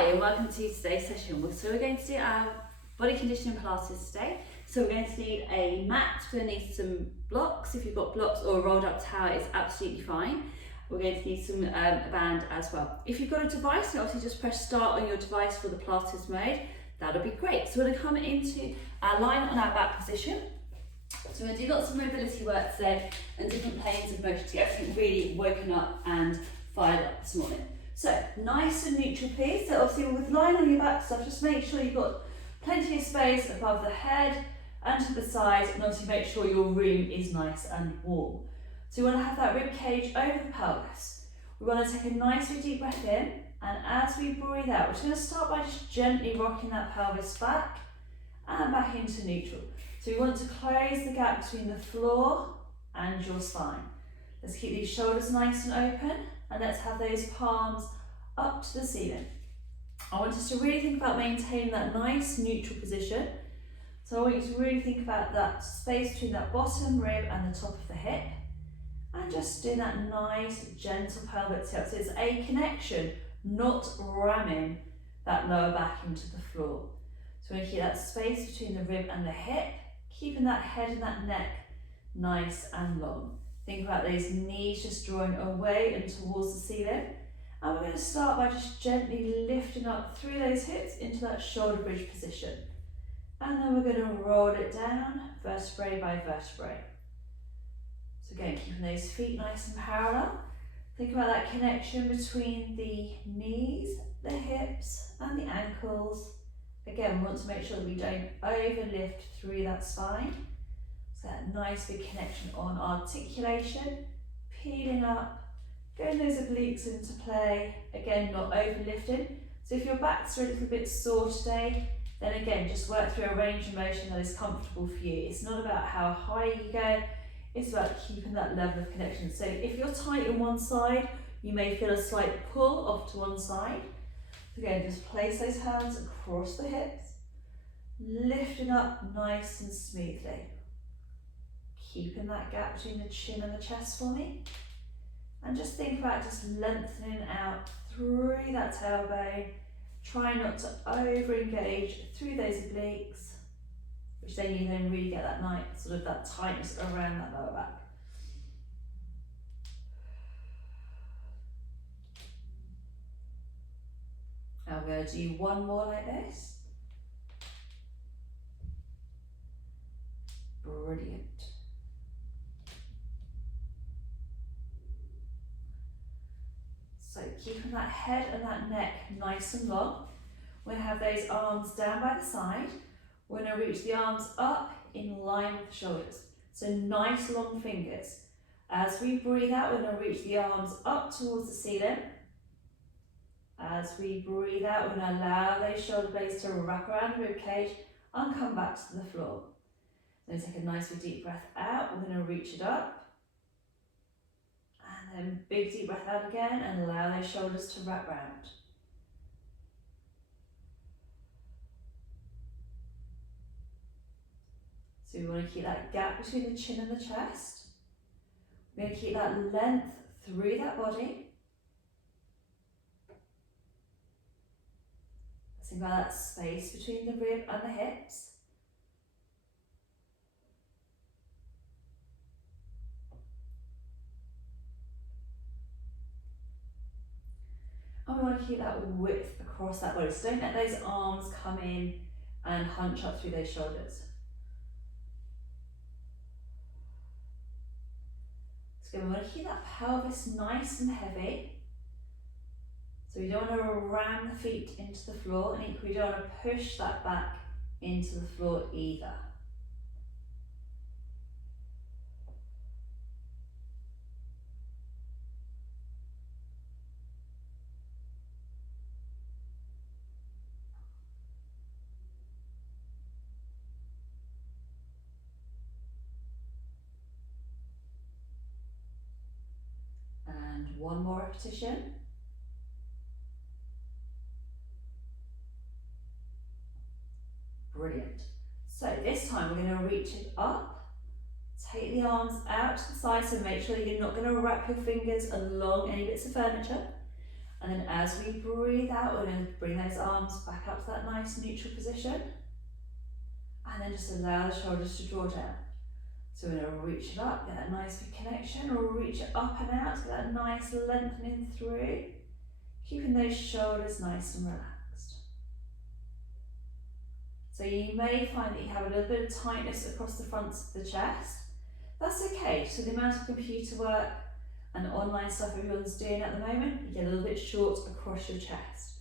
Hi and welcome to today's session. So we're going to do our body conditioning Pilates today. So we're going to need a mat, we're going to need some blocks. If you've got blocks or a rolled up towel, it's absolutely fine. We're going to need some a band as well. If you've got a device, you obviously just press start on your device for the Pilates mode. That'll be great. So we're going to come into our line on our back position. So we're going to do lots of mobility work today and different planes of motion to get everything really woken up and fired up this morning. So, nice and neutral please. So obviously with lying on your back stuff, just make sure you've got plenty of space above the head and to the side, and obviously make sure your room is nice and warm. So we want to have that rib cage over the pelvis. We want to take a nice deep breath in, and as we breathe out, we're just going to start by just gently rocking that pelvis back and back into neutral. So we want to close the gap between the floor and your spine. Let's keep these shoulders nice and open, and let's have those palms up to the ceiling. I want us to really think about maintaining that nice neutral position. So I want you to really think about that space between that bottom rib and the top of the hip, and just doing that nice gentle pelvic tilt. So it's a connection, not ramming that lower back into the floor. So we want to keep that space between the rib and the hip, keeping that head and that neck nice and long. Think about those knees just drawing away and towards the ceiling. And we're going to start by just gently lifting up through those hips into that shoulder bridge position. And then we're going to roll it down, vertebrae by vertebrae. So again, keeping those feet nice and parallel. Think about that connection between the knees, the hips and the ankles. Again, we want to make sure that we don't overlift through that spine. So that nice big connection on articulation, peeling up, getting those obliques into play, again not overlifting. So if your backs are a little bit sore today, then again just work through a range of motion that is comfortable for you. It's not about how high you go, it's about keeping that level of connection. So if you're tight on one side, you may feel a slight pull off to one side. So again, just place those hands across the hips, lifting up nice and smoothly. Keeping that gap between the chin and the chest for me. And just think about just lengthening out through that tailbone. Try not to over-engage through those obliques, which then you then really get that nice sort of that tightness around that lower back. Now we're going to do one more like this. Brilliant. So keeping that head and that neck nice and long. We're going to have those arms down by the side. We're going to reach the arms up in line with the shoulders. So nice long fingers. As we breathe out, we're going to reach the arms up towards the ceiling. As we breathe out, we're going to allow those shoulder blades to wrap around the rib cage and come back to the floor. Then take a nice deep breath out. We're going to reach it up. And then big deep breath out again and allow those shoulders to wrap round. So we want to keep that gap between the chin and the chest. We're going to keep that length through that body. Think about that space between the rib and the hips. And we want to keep that width across that body. So don't let those arms come in and hunch up through those shoulders. So we want to keep that pelvis nice and heavy. So we don't want to ram the feet into the floor, and equally we don't want to push that back into the floor either. And one more repetition. Brilliant. So this time we're going to reach it up, take the arms out to the side, so make sure that you're not going to wrap your fingers along any bits of furniture. And then as we breathe out, we're going to bring those arms back up to that nice neutral position. And then just allow the shoulders to draw down. So we're going to reach it up, get that nice big connection, or reach it up and out, get that nice lengthening through. Keeping those shoulders nice and relaxed. So you may find that you have a little bit of tightness across the front of the chest. That's okay. So the amount of computer work and online stuff everyone's doing at the moment, you get a little bit short across your chest.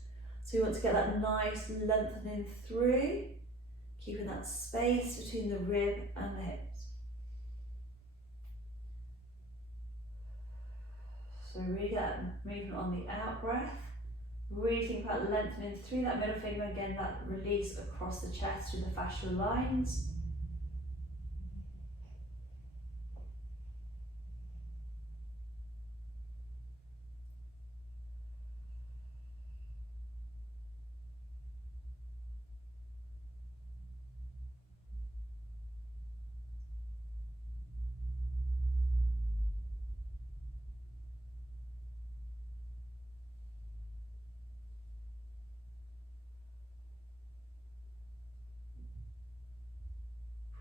So you want to get that nice lengthening through, keeping that space between the rib and the hips. So really get that movement on the out breath. Really think about lengthening through that middle finger, again that release across the chest through the fascial lines.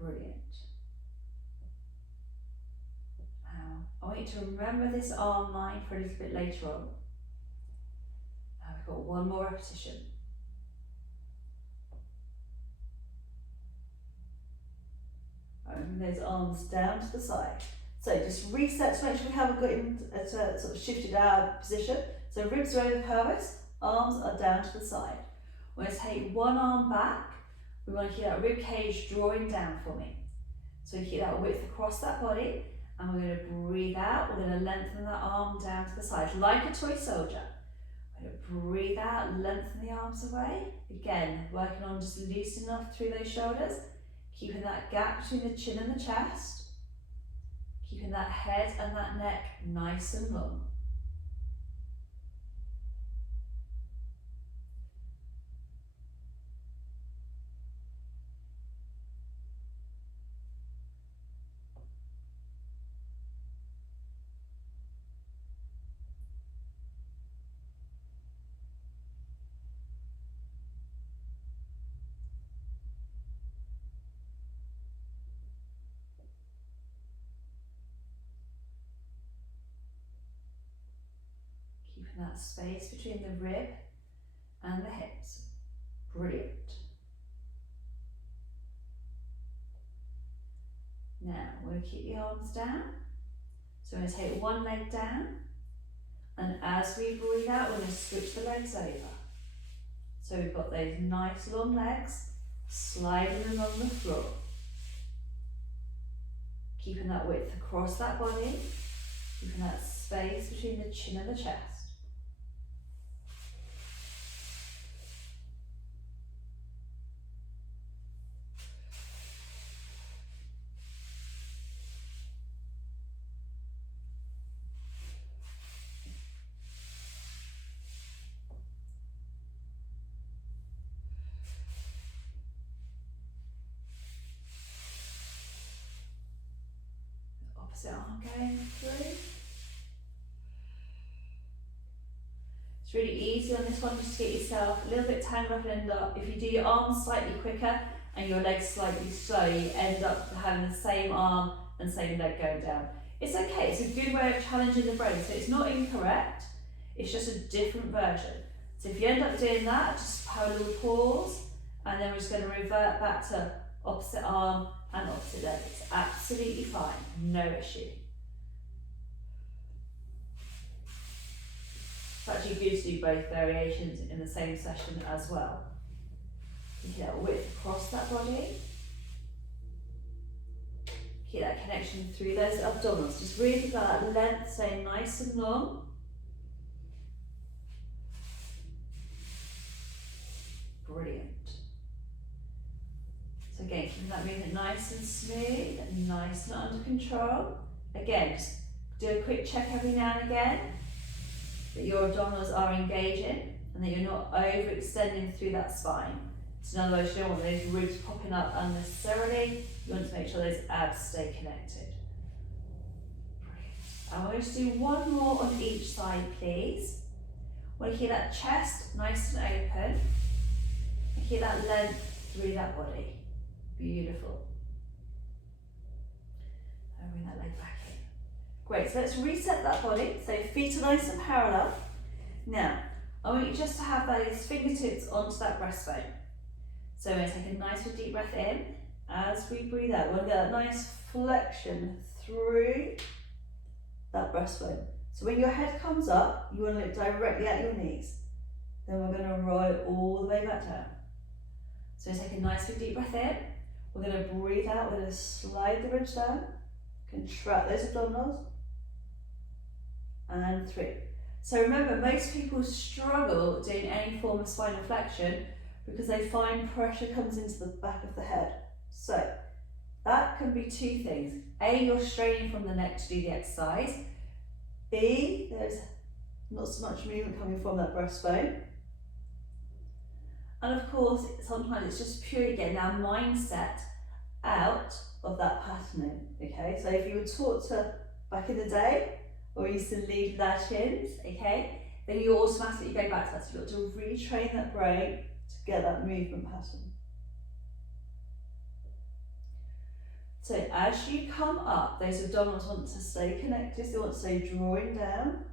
Brilliant. Now, I want you to remember this arm line for a little bit later on. Now we've got one more repetition. Bring those arms down to the side. So just reset to make sure we haven't got in sort of shifted our position. So ribs are over the pelvis, arms are down to the side. We're going to take one arm back. We want to keep that rib cage drawing down for me. So keep that width across that body, and we're going to breathe out. We're going to lengthen that arm down to the side, like a toy soldier. We're going to breathe out, lengthen the arms away. Again, working on just loose enough through those shoulders, keeping that gap between the chin and the chest, keeping that head and that neck nice and long. Keeping that space between the rib and the hips. Brilliant. Now we're going to keep the arms down. So we're going to take one leg down, and as we breathe out, we're going to switch the legs over. So we've got those nice long legs sliding along the floor. Keeping that width across that body, keeping that space between the chin and the chest. Opposite arm going through. It's really easy on this one just to get yourself a little bit tangled up and end up. If you do your arms slightly quicker and your legs slightly slow, you end up having the same arm and same leg going down. It's okay, it's a good way of challenging the brain. So it's not incorrect, it's just a different version. So if you end up doing that, just have a little pause, and then we're just going to revert back to opposite arm and opposite leg. It's absolutely fine, no issue. It's actually good to do both variations in the same session as well. Keep that width across that body. Keep that connection through those abdominals. Just really think about that length, staying nice and long. Brilliant. So again, keeping that movement nice and smooth, and nice and under control. Again, just do a quick check every now and again that your abdominals are engaging and that you're not overextending through that spine. So in other words, you don't want those ribs popping up unnecessarily. You want to make sure those abs stay connected. Brilliant. And we're going to do one more on each side, please. Want to keep that chest nice and open. And keep that length through that body. Beautiful. And bring that leg back in. Great, so let's reset that body. So feet are nice and parallel. Now, I want you just to have those fingertips onto that breastbone. So we're going to take a nice deep breath in. As we breathe out, we're going to get that nice flexion through that breastbone. So when your head comes up, you want to look directly at your knees. Then we're going to roll it all the way back down. So take a nice deep breath in. We're going to breathe out. We're going to slide the ribs down. Contract those abdominals. And 3. So remember, most people struggle doing any form of spinal flexion because they find pressure comes into the back of the head. So that can be 2 things. A, you're straining from the neck to do the exercise. B, there's not so much movement coming from that breastbone. And of course, sometimes it's just purely getting our mindset out of that patterning, okay? So if you were taught to, back in the day, or used to lead with our chins, okay, then you automatically go back to that. So you've got to retrain that brain to get that movement pattern. So as you come up, those abdominals want to stay connected, they want to stay drawing down,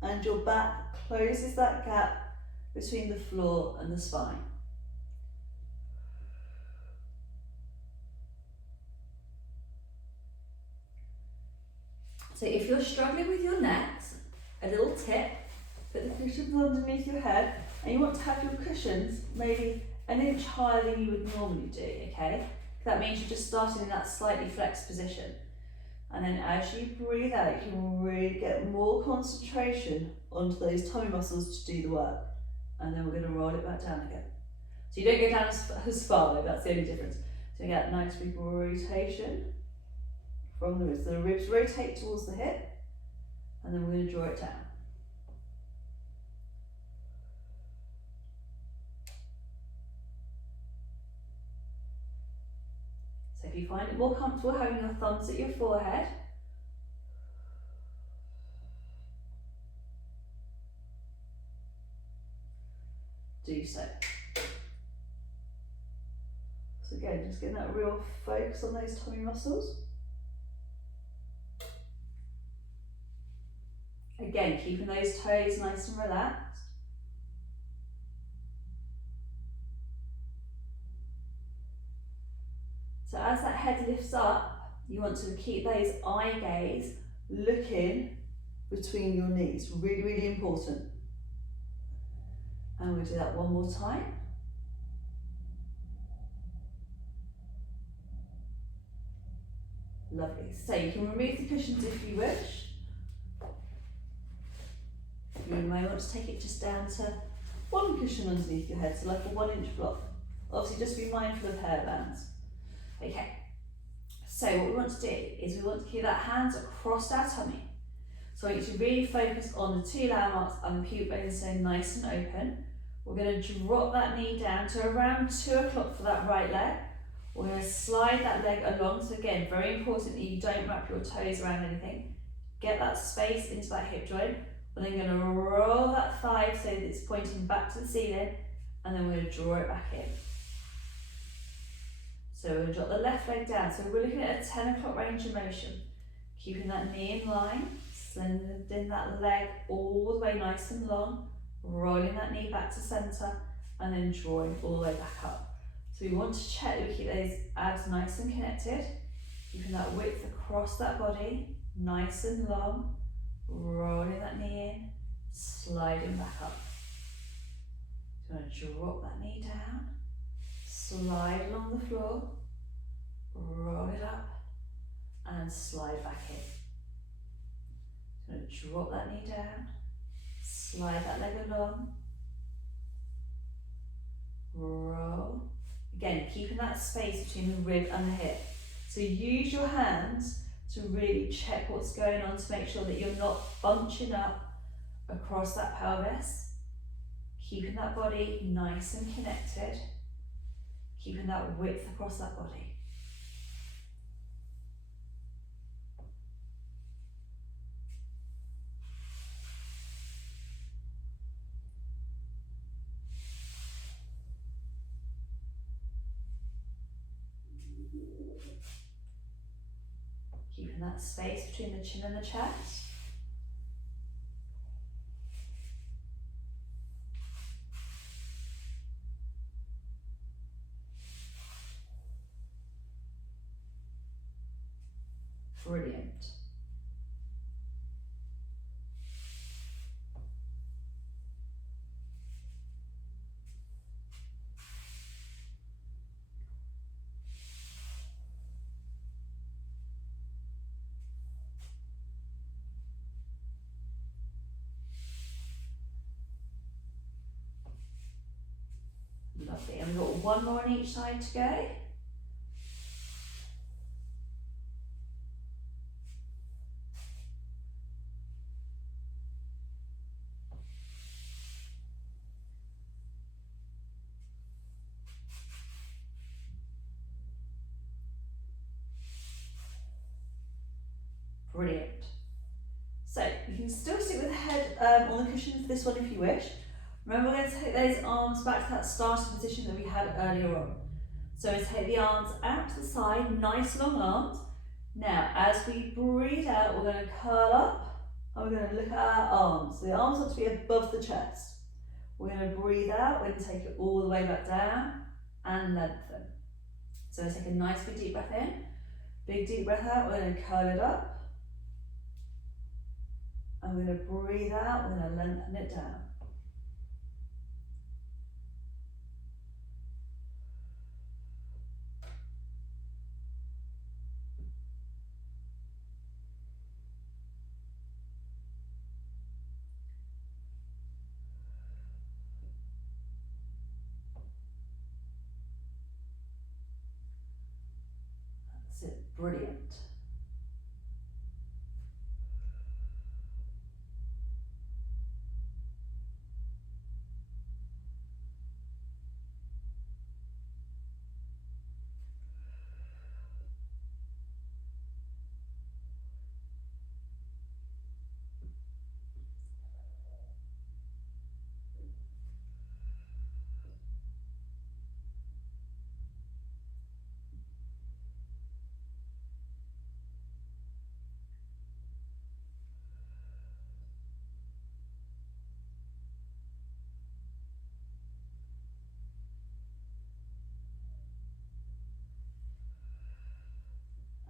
and your back closes that gap between the floor and the spine. So if you're struggling with your necks, a little tip, put the cushions underneath your head, and you want to have your cushions maybe an inch higher than you would normally do, okay? That means you're just starting in that slightly flexed position. And then as you breathe out, you can really get more concentration onto those tummy muscles to do the work. And then we're going to roll it back down again. So you don't go down as far though, that's the only difference. So you get a nice big rotation from the ribs. So the ribs rotate towards the hip, and then we're going to draw it down. So if you find it more comfortable having your thumbs at your forehead, do so. So again, just getting that real focus on those tummy muscles. Again, keeping those toes nice and relaxed. So as that head lifts up, you want to keep those eye gaze looking between your knees. Really, really important. And we'll do that one more time. Lovely. So you can remove the cushions if you wish. You may want to take it just down to 1 cushion underneath your head, so like a 1-inch block. Obviously just be mindful of hairbands. Okay, so what we want to do is we want to keep that hands across our tummy. So I want you to really focus on the 2 landmarks and the pubic bone so nice and open. We're going to drop that knee down to around 2 o'clock for that right leg. We're going to slide that leg along. So again, very important that you don't wrap your toes around anything. Get that space into that hip joint. We're then going to roll that thigh so that it's pointing back to the ceiling, and then we're going to draw it back in. So we're going to drop the left leg down. So we're looking at a 10 o'clock range of motion. Keeping that knee in line, sending that leg all the way nice and long, rolling that knee back to centre, and then drawing all the way back up. So we want to check that we keep those abs nice and connected, keeping that width across that body, nice and long, rolling that knee in, sliding back up. So I'm going to drop that knee down, slide along the floor, roll it up, and slide back in. So I'm going to drop that knee down, slide that leg along, roll. Again, keeping that space between the rib and the hip. So use your hands to really check what's going on to make sure that you're not bunching up across that pelvis. Keeping that body nice and connected. Keeping that width across that body. that space between the chin and the chest. Brilliant. Lovely, and we've got one more on each side to go. Brilliant. So you can still sit with the head on the cushion for this one if you wish. Remember, we're going to take those arms back to that starting position that we had earlier on. So we take the arms out to the side, nice long arms. Now, as we breathe out, we're going to curl up and we're going to look at our arms. So the arms want to be above the chest. We're going to breathe out, we're going to take it all the way back down and lengthen. So take a nice big deep breath in, big deep breath out, we're going to curl it up. And we're going to breathe out, we're going to lengthen it down. That's it, brilliant.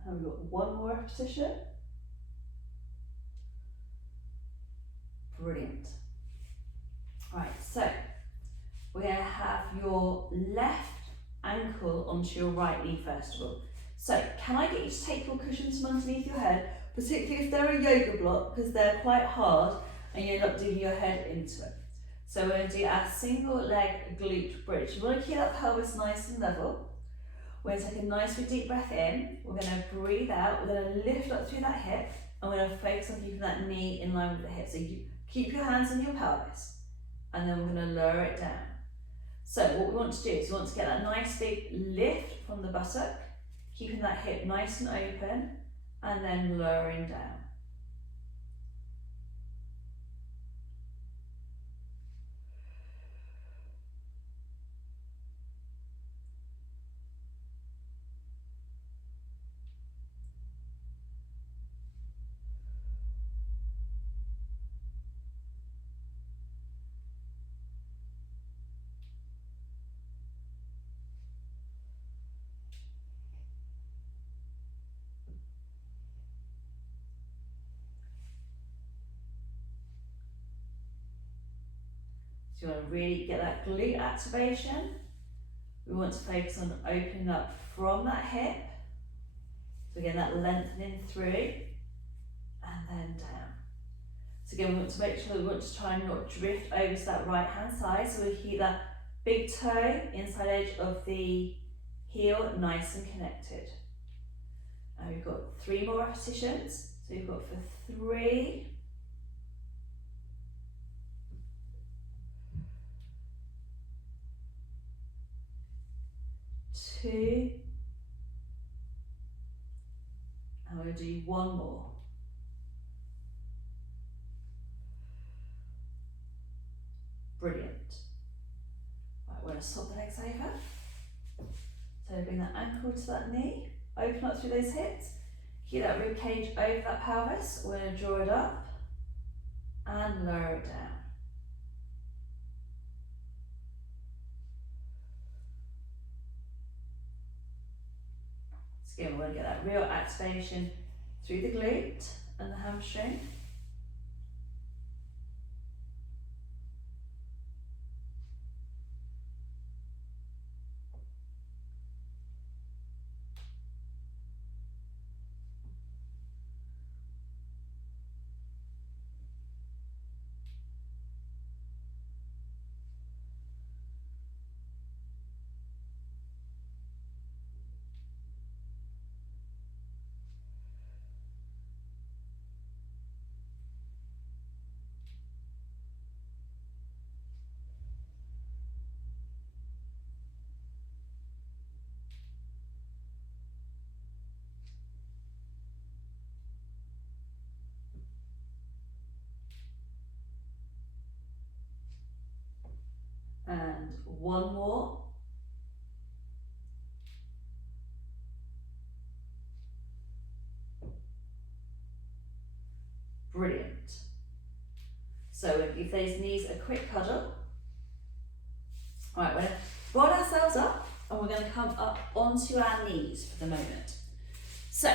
And we've got one more repetition. Brilliant. Right, so we're going to have your left ankle onto your right knee first of all. So can I get you to take your cushions from underneath your head, particularly if they're a yoga block, because they're quite hard and you're not digging your head into it. So we're going to do our single leg glute bridge. We want to keep that pelvis nice and level. We're going to take a nice big deep breath in, we're going to breathe out, we're going to lift up through that hip, and we're going to focus on keeping that knee in line with the hip. So you keep your hands on your pelvis, and then we're going to lower it down. So what we want to do is we want to get that nice big lift from the buttock, keeping that hip nice and open, and then lowering down. So you want to really get that glute activation. We want to focus on opening up from that hip. So again, that lengthening through and then down. So again, we want to make sure that we want to try and not drift over to that right hand side. So we keep that big toe, inside edge of the heel, nice and connected. And we've got 3 more repetitions. So you've got for 3, 2, and we're going to do 1 more. Brilliant. Right, we're going to swap the legs over. So bring that ankle to that knee, open up through those hips, Keep that rib cage over that pelvis. We're going to draw it up and lower it down. So again, we're going to get that real activation through the glute and the hamstring. And one more. Brilliant. So we're going to give those knees a quick cuddle. All right, we're going to roll ourselves up and we're going to come up onto our knees for the moment. So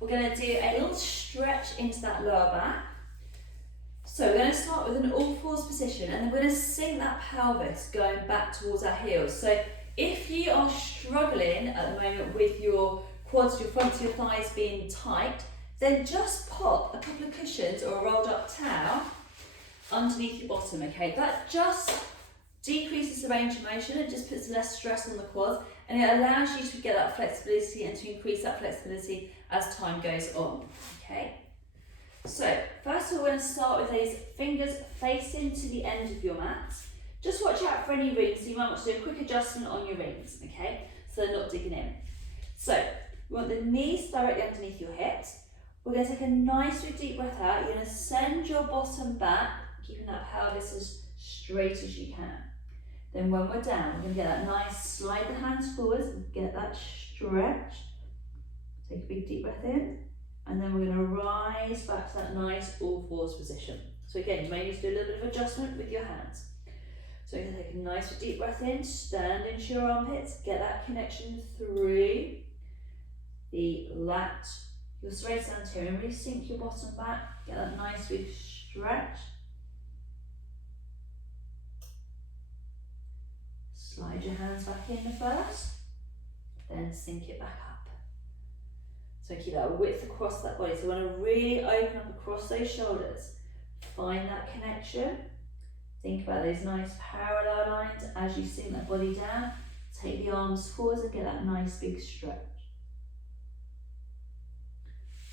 we're going to do a little stretch into that lower back. So we're going to start with an all fours position and then we're going to sink that pelvis going back towards our heels. So if you are struggling at the moment with your quads, your fronts, your thighs being tight, then just pop a couple of cushions or a rolled up towel underneath your bottom, okay? That just decreases the range of motion, it just puts less stress on the quads and it allows you to get that flexibility and to increase that flexibility as time goes on, okay? So first of all, we're going to start with those fingers facing to the end of your mat. Just watch out for any rings, so you might want to do a quick adjustment on your rings, okay? So they're not digging in. So we want the knees directly underneath your hips. We're going to take a nice deep breath out. You're going to send your bottom back, keeping that pelvis as straight as you can. Then when we're down, we're going to get that nice, slide the hands forwards and get that stretch. Take a big deep breath in. And then we're going to rise back to that nice all fours position. So again, you may need to do a little bit of adjustment with your hands. So you're going to take a nice deep breath in, stand into your armpits, get that connection through the lat, your serratus anterior, and really sink your bottom back, get that nice big stretch. Slide your hands back in first, then sink it back up. So keep that width across that body. So we want to really open up across those shoulders. Find that connection. Think about those nice parallel lines as you sink that body down. Take the arms forwards and get that nice big stretch.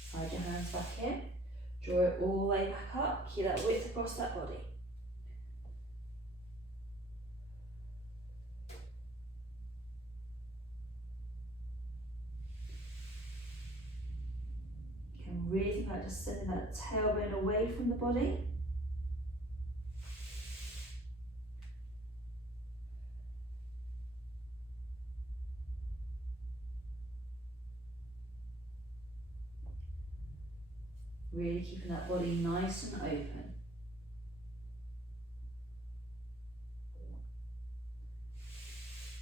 Slide your hands back in. Draw it all the way back up. Keep that width across that body. Really think about just sending that tailbone away from the body. Really keeping that body nice and open.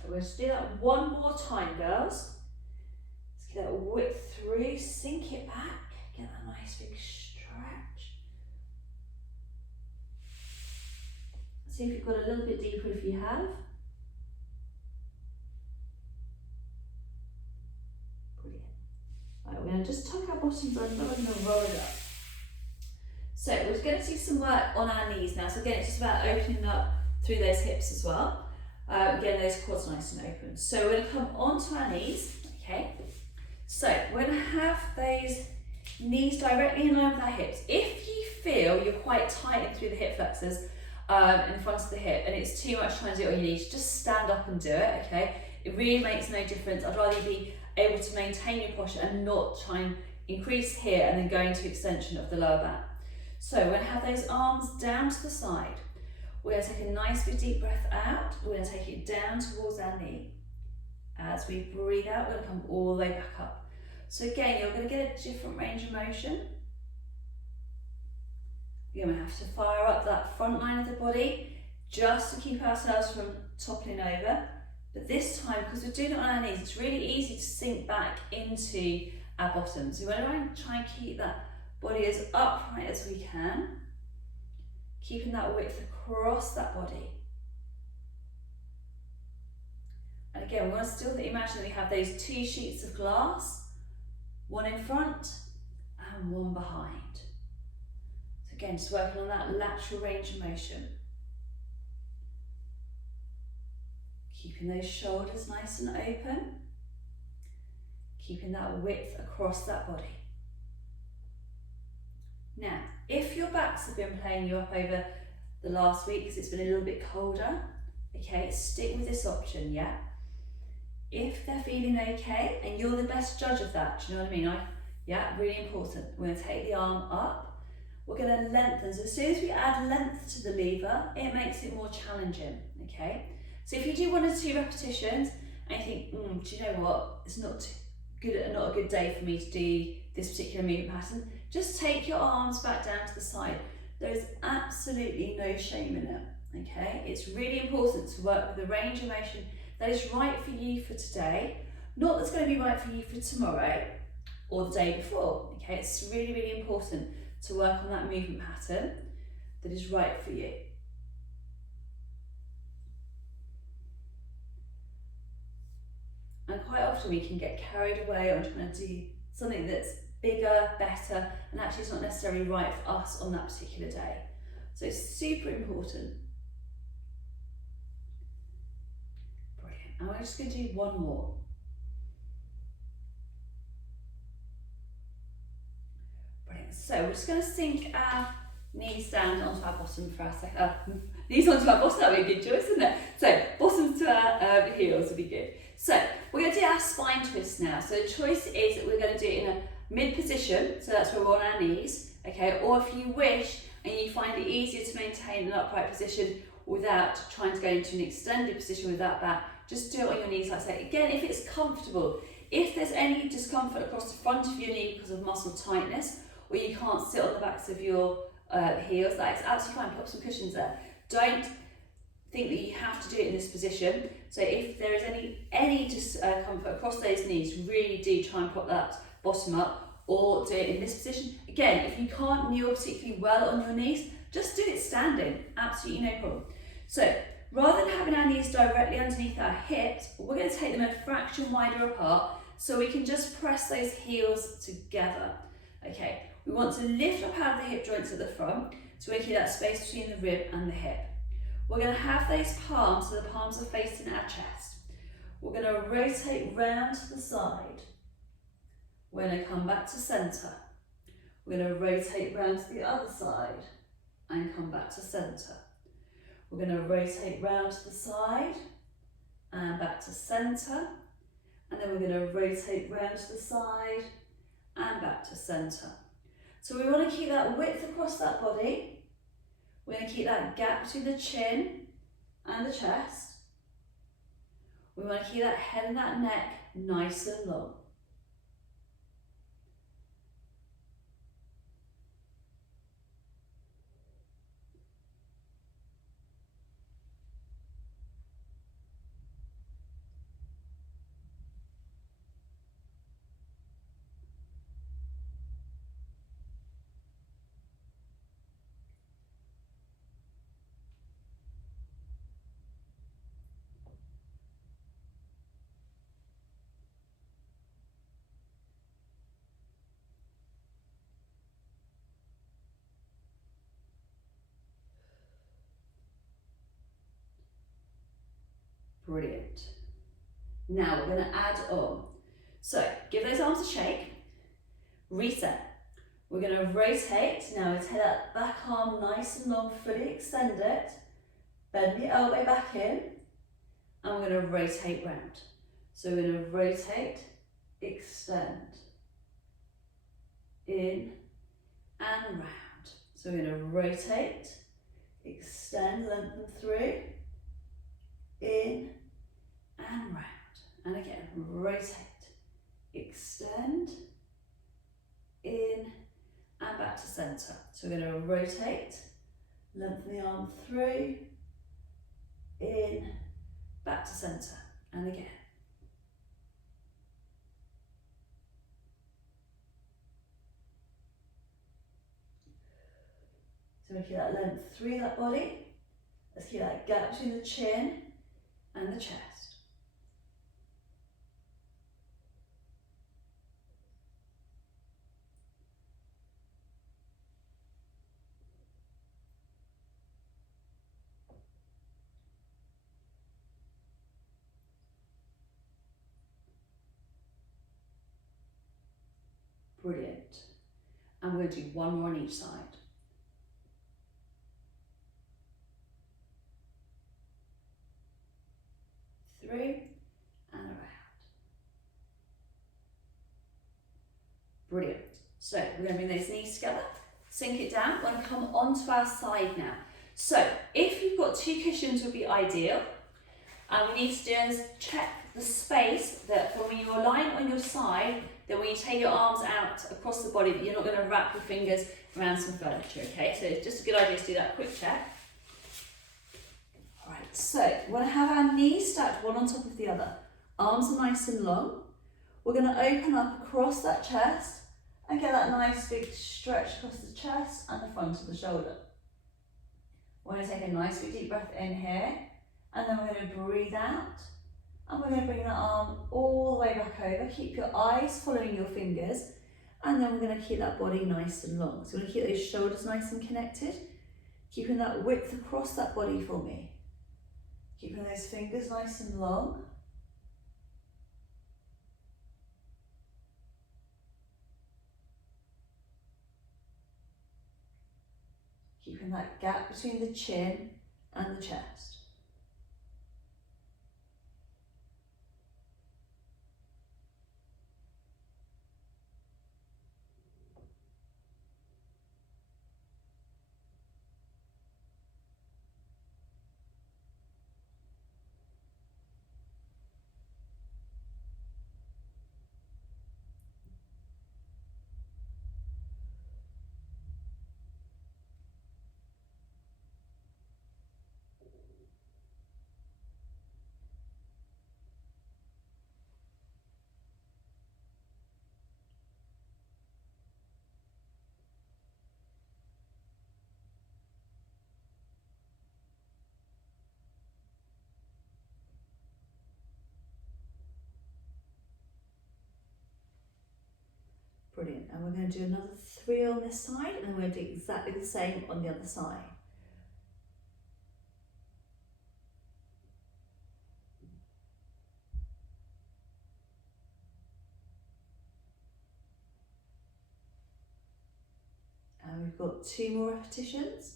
We're going to do that one more time, girls. Let's get that width through, sink it back. Get that nice big stretch. See if you've got a little bit deeper if you have. Brilliant. Right, we're going to just tuck our bottoms under, we're going to roll it up. So we're going to do some work on our knees now. So again, it's just about opening up through those hips as well. Getting those quads nice and open. So we're going to come onto our knees, okay? So we're going to have those knees directly in line with our hips. If you feel you're quite tight through the hip flexors in front of the hip and it's too much trying to do it on your knees, just stand up and do it, okay? It really makes no difference. I'd rather you be able to maintain your posture and not try and increase here and then go into extension of the lower back. So we're going to have those arms down to the side. We're going to take a nice big deep breath out. We're going to take it down towards our knee. As we breathe out, we're going to come all the way back up. So again, you're going to get a different range of motion. You're going to have to fire up that front line of the body just to keep ourselves from toppling over. But this time, because we're doing it on our knees, it's really easy to sink back into our bottom. So we want to try and keep that body as upright as we can, keeping that width across that body. And again, we want to still imagine that we have those two sheets of glass, one in front and one behind. So again, just working on that lateral range of motion. Keeping those shoulders nice and open, keeping that width across that body. Now, if your backs have been playing you up over the last week because it's been a little bit colder, okay, stick with this option, yeah? If they're feeling okay, and you're the best judge of that, do you know what I mean? Yeah, really important. We're going to take the arm up, we're going to lengthen. So as soon as we add length to the lever, it makes it more challenging, okay? So if you do 1 or 2 repetitions and you think, do you know what, it's not a good day for me to do this particular movement pattern, just take your arms back down to the side. There is absolutely no shame in it, okay? It's really important to work with the range of motion that is right for you for today, not that's going to be right for you for tomorrow or the day before, okay? It's really, really important to work on that movement pattern that is right for you. And quite often we can get carried away on trying to do something that's bigger, better, and actually it's not necessarily right for us on that particular day. So it's super important. Brilliant. And we're just going to do one more. Brilliant. So we're just going to sink our knees down onto our bottom for a second. Knees onto our bottom, that would be a good choice, isn't it? So bottom to our heels would be good. So we're going to do our spine twist now. So the choice is that we're going to do it in a mid position, so that's where we're on our knees, okay? Or if you wish and you find it easier to maintain an upright position without trying to go into an extended position with that back, just do it on your knees like I say. Again, if it's comfortable. If there's any discomfort across the front of your knee because of muscle tightness, or you can't sit on the backs of your heels, that is absolutely fine. Put some cushions there. Don't think that you have to do it in this position. So if there is any discomfort across those knees, really do try and prop that bottom up or do it in this position. Again, if you can't kneel particularly well on your knees, just do it standing, absolutely no problem. So rather than having our knees directly underneath our hips, we're going to take them a fraction wider apart so we can just press those heels together. Okay, we want to lift up out of the hip joints at the front, so we keep that space between the rib and the hip. We're going to have those palms, so the palms are facing our chest. We're going to rotate round to the side. We're going to come back to centre. We're going to rotate round to the other side and come back to centre. We're going to rotate round to the side and back to centre. And then we're going to rotate round to the side and back to centre. So we want to keep that width across that body. We're going to keep that gap between the chin and the chest. We want to keep that head and that neck nice and long. Brilliant. Now we're going to add on. So give those arms a shake, reset. We're going to rotate. Now we'll take that back arm nice and long, fully extend it, bend the elbow back in, and we're going to rotate round. So we're going to rotate, extend, in and round. So we're going to rotate, extend, lengthen through, in and round. And again, rotate, extend, in, and back to center. So we're going to rotate, lengthen the arm through, in, back to center, and again. So we keep that length through that body. Let's keep that gap between the chin and the chest. Brilliant. And we're going to do one more on each side. Through and around. Brilliant. So we're going to bring those knees together, sink it down. We're going to come onto our side now. So if you've got two cushions would be ideal. And we need to do is check the space that from when you're lying on your side, then when you take your arms out across the body, that you're not going to wrap your fingers around some furniture, okay? So it's just a good idea to do that quick check. All right, so we want to have our knees stacked one on top of the other. Arms are nice and long. We're going to open up across that chest and get that nice big stretch across the chest and the front of the shoulder. We're going to take a nice big deep breath in here, and then we're going to breathe out. And we're going to bring that arm all the way back over. Keep your eyes following your fingers. And then we're going to keep that body nice and long. So we're going to keep those shoulders nice and connected. Keeping that width across that body for me. Keeping those fingers nice and long. Keeping that gap between the chin and the chest. Brilliant. And we're going to do another 3 on this side, and then we're going to do exactly the same on the other side. And we've got 2 more repetitions.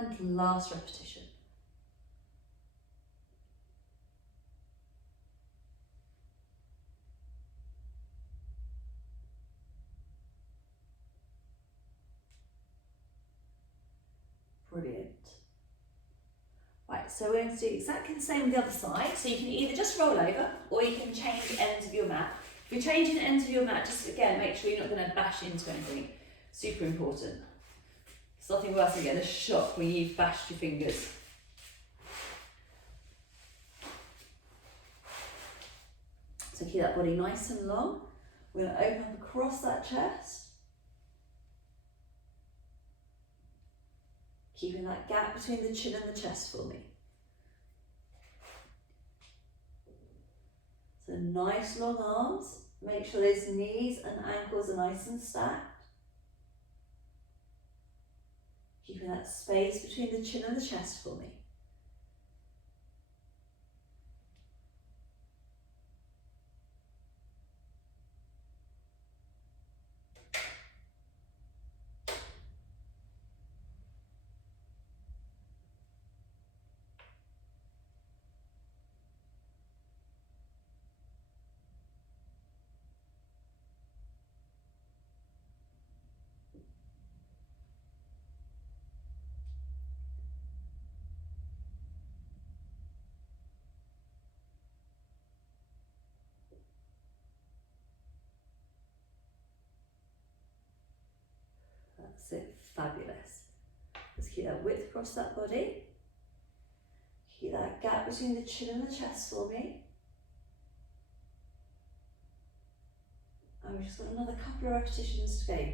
And last repetition. Brilliant. Right, so we're going to do exactly the same with the other side. So you can either just roll over or you can change the ends of your mat. If you're changing the ends of your mat, just again, make sure you're not going to bash into anything. Super important. It's nothing worse than getting a shock when you've bashed your fingers. So keep that body nice and long. We're going to open up across that chest. Keeping that gap between the chin and the chest for me. So nice long arms. Make sure those knees and ankles are nice and stacked. Keeping that space between the chin and the chest for me. That's it, fabulous. Let's keep that width across that body. Keep that gap between the chin and the chest for me. And we've just got another couple of repetitions to go.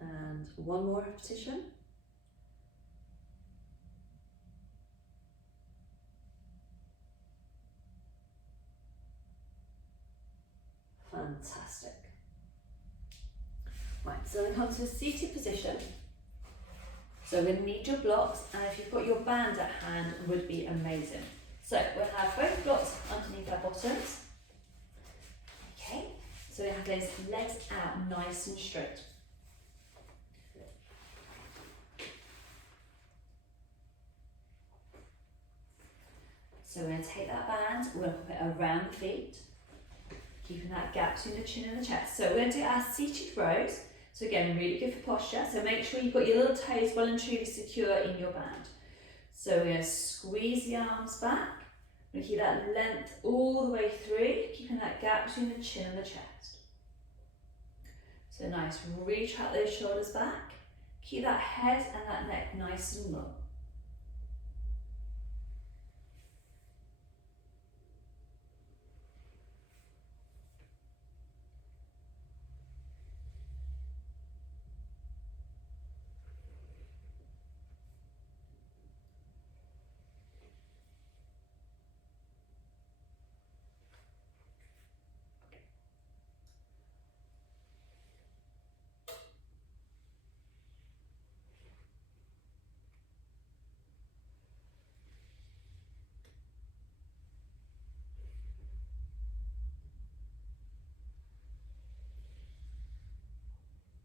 And one more repetition. Fantastic. Right, so then come to a seated position. So we're going to need your blocks, and if you've got your band at hand, would be amazing. So we'll have both blocks underneath our bottoms. Okay, so we have those legs out nice and straight. So we're going to take that band, we're going to put it around the feet, keeping that gap between the chin and the chest. So we're going to do our seated rows. So again, really good for posture. So make sure you've got your little toes well and truly secure in your band. So we're going to squeeze the arms back. We're going to keep that length all the way through, keeping that gap between the chin and the chest. So nice, retract those shoulders back. Keep that head and that neck nice and long.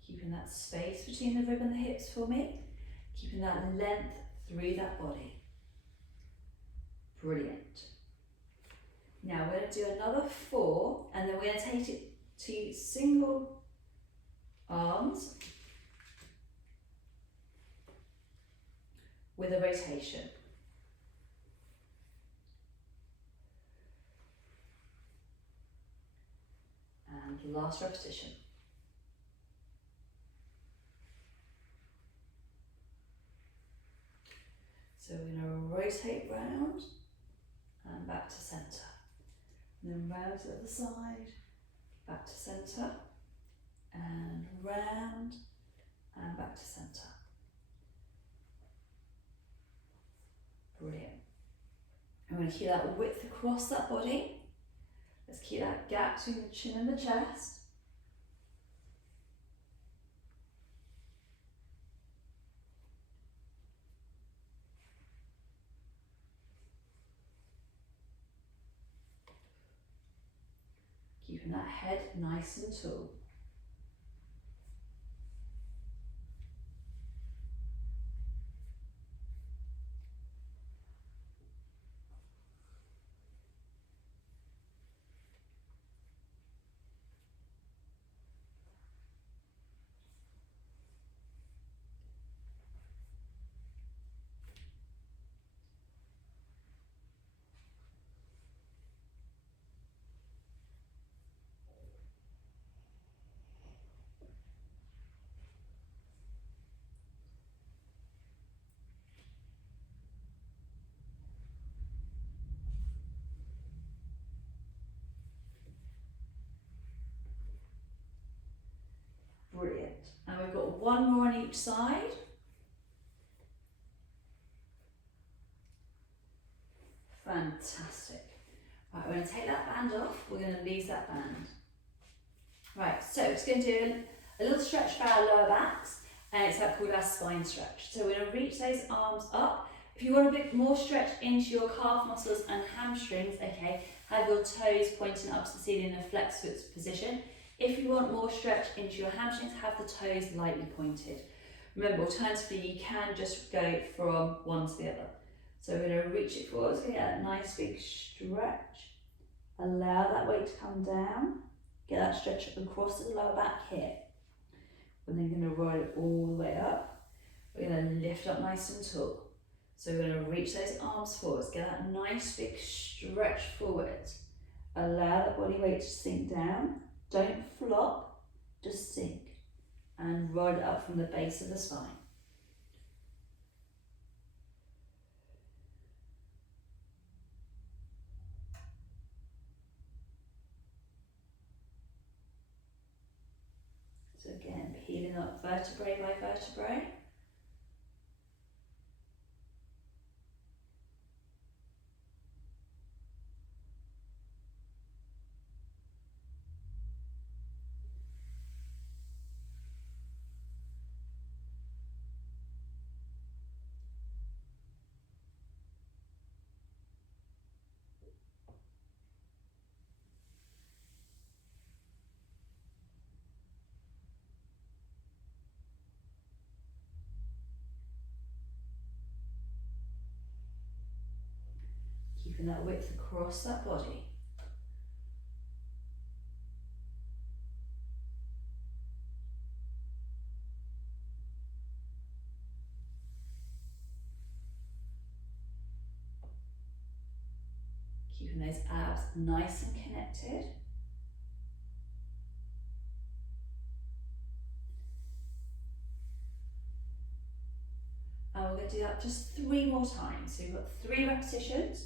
Keeping that space between the rib and the hips for me. Keeping that length through that body. Brilliant. Now we're going to do another 4, and then we're going to take it to single arms with a rotation. And last repetition. So we're going to rotate round and back to centre. And then round to the other side, back to centre, and round and back to centre. Brilliant. I'm going to keep that width across that body. Let's keep that gap between the chin and the chest. Keeping that head nice and tall. Brilliant. And we've got one more on each side. Fantastic. Right, we're going to take that band off. We're going to leave that band. Right, so it's going to do a little stretch for our lower backs, and it's called our spine stretch. So we're going to reach those arms up. If you want a bit more stretch into your calf muscles and hamstrings, okay, have your toes pointing up to the ceiling in a flexed foot position. If you want more stretch into your hamstrings, have the toes lightly pointed. Remember, alternatively, you can just go from one to the other. So we're going to reach it forwards, get that nice big stretch. Allow that weight to come down. Get that stretch across the lower back here. We're then going to roll it all the way up. We're going to lift up nice and tall. So we're going to reach those arms forwards, get that nice big stretch forward. Allow the body weight to sink down. Don't flop, just sink. And roll it up from the base of the spine. So again, peeling up vertebrae by vertebrae. Keeping that width across that body. Keeping those abs nice and connected. And we're going to do that just 3 more times. So we've got 3 repetitions.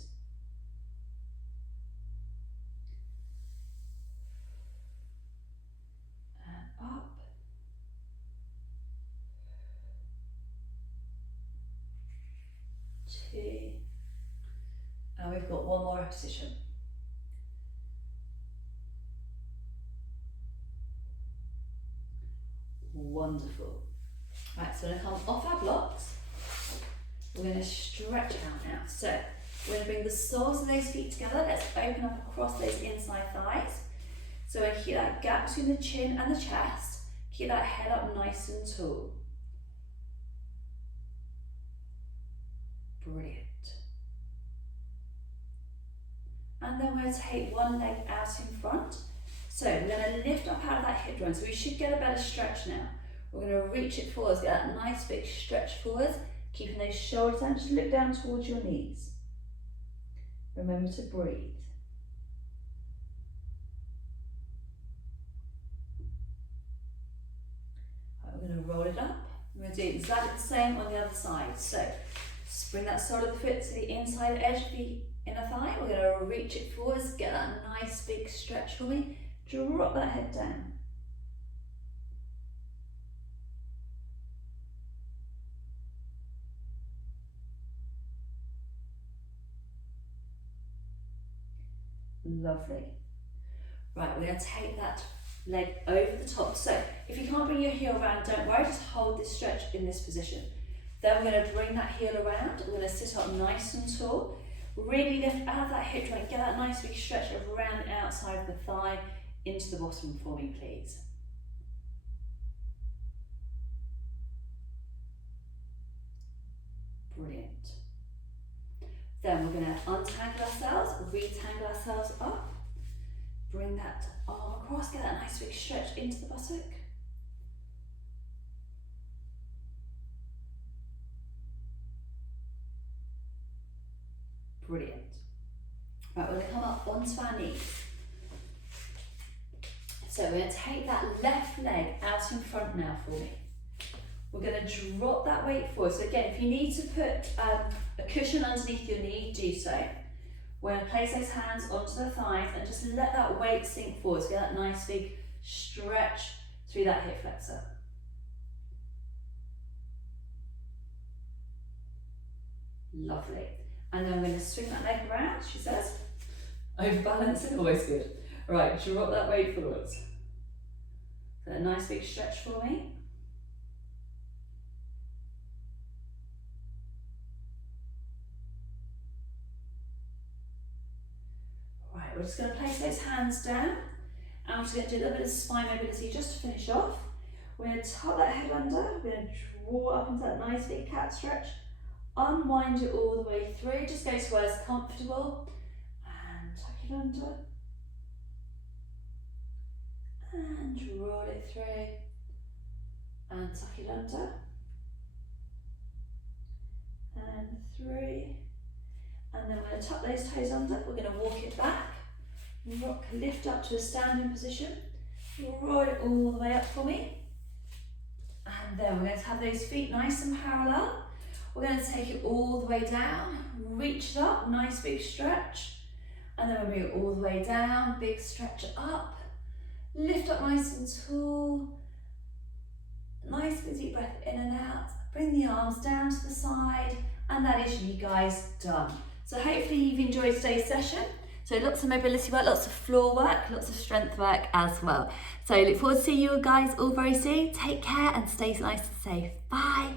And up. Two. And we've got 1 more repetition. Wonderful. Right, so we're going to come off our blocks. We're going to stretch out now. So we're going to bring the soles of those feet together. Let's open up across those inside thighs. So we're going to keep that gap between the chin and the chest. Keep that head up nice and tall. Brilliant. And then we're going to take one leg out in front. So we're going to lift up out of that hip joint. So we should get a better stretch now. We're going to reach it forwards, get that nice big stretch forwards, keeping those shoulders down. Just look down towards your knees. Remember to breathe. Right, we're going to roll it up. We're going to do exactly the same on the other side. So just bring that sole of the foot to the inside edge of the inner thigh. We're going to reach it forwards, get that nice big stretch for me. Drop that head down. Lovely. Right, we're going to take that leg over the top. So if you can't bring your heel around, don't worry, just hold this stretch in this position. Then we're going to bring that heel around. We're going to sit up nice and tall. Really lift out of that hip joint, get that nice big stretch around the outside of the thigh into the bottom for me, please. Brilliant. Then we're going to untangle ourselves, retangle ourselves up, bring that arm across, get that nice big stretch into the buttock. Brilliant. Right, we're going to come up onto our knees. So we're going to take that left leg out in front now for me. We're going to drop that weight forward. So again, if you need to put a cushion underneath your knee, do so. We're going to place those hands onto the thighs and just let that weight sink forward. So get that nice big stretch through that hip flexor. Lovely. And then I'm going to swing that leg around, she says. Overbalancing, always good. Right, drop that weight forwards. So a nice big stretch for me. Right, we're just going to place those hands down. And we're just going to do a little bit of spine mobility just to finish off. We're going to tuck that head under. We're going to draw up into that nice big cat stretch. Unwind it all the way through. Just go to where's comfortable. And tuck it under. And roll it through. And tuck it under. and 3. And then we're going to tuck those toes under. We're going to walk it back. Rock, lift up to a standing position. Roll it all the way up for me. And then we're going to have those feet nice and parallel. We're going to take it all the way down. Reach it up, nice big stretch. And then we'll move all the way down, big stretch up. Lift up nice and tall. Nice and deep breath in and out. Bring the arms down to the side. And that is you guys done. So hopefully you've enjoyed today's session. So lots of mobility work, lots of floor work, lots of strength work as well. So look forward to seeing you guys all very soon. Take care and stay nice and safe. Bye.